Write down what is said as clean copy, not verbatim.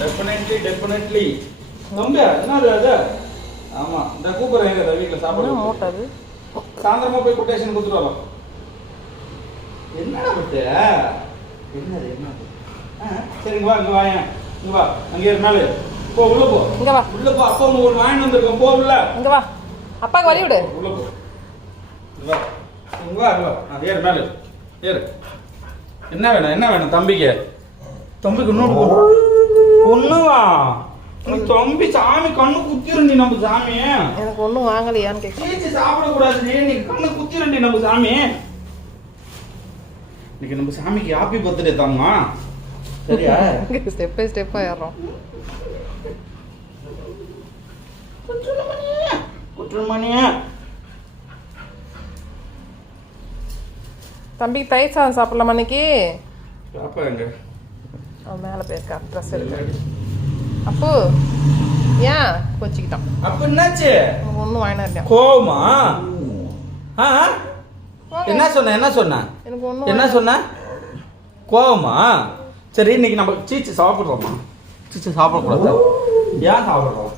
Definitely நம்பியா என்னது அது? ஆமா இந்த கூப்பிடுறேன் வீட்டில் சாப்பாடு மூட்டாது. சாயந்தரமா போய் கொட்டேஷன் கொடுத்துட்டு வரலாம். என்னடா பட்டு என்னது சரிங்க வா இங்க வாங்க இங்க வா அங்கே மேலே போ உள்ள போ இங்க வா உள்ள போ அப்பா ஒன்று வாங்கி வந்திருக்கோம் போ உள்ள இங்க வா அப்பாக்கு வழி விடு உள்ள போ இங்க வா இங்க வா அது ஏறு மேலே ஏறு என்ன வேணும் தம்பிக்கு இன்னொன்று ஒண்ணுவா தம்பி சாமி கண்ணு குத்திருண்டி நம்ம சாமி எனக்கு ஒன்றும் வாங்கலையான்னு கேட்க சாப்பிடக்கூடாது நீ கண்ணு குத்திருண்டி நம்ம சாமி இன்னைக்கு நம்ம சாமிக்கு ஹாப்பி பர்த்டே தாம்மா சரியா ஸ்டெப் பை ஸ்டெப்பா ஏறோம் குற்றமணியா தம்பிக்கு தயிர் சாதம் சாப்பிடலாமா இன்னைக்கு பாப்பா எங்க அவன் மேலே போயிருக்கா ட்ரெஸ் எடுக்க அப்போ ஏன் கோச்சிக்கிட்டான் அப்ப என்னாச்சு ஒன்றும் வாங்கினா கோவமா என்ன சொன்ன எனக்கு ஒன்றும் என்ன சொன்ன கோவமா சரி இன்னைக்கு நம்ம சீச்சு சாப்பிட்றோமா சீச்சு சாப்பிடக்கூடாது ஏன் சாப்பிட்றோம்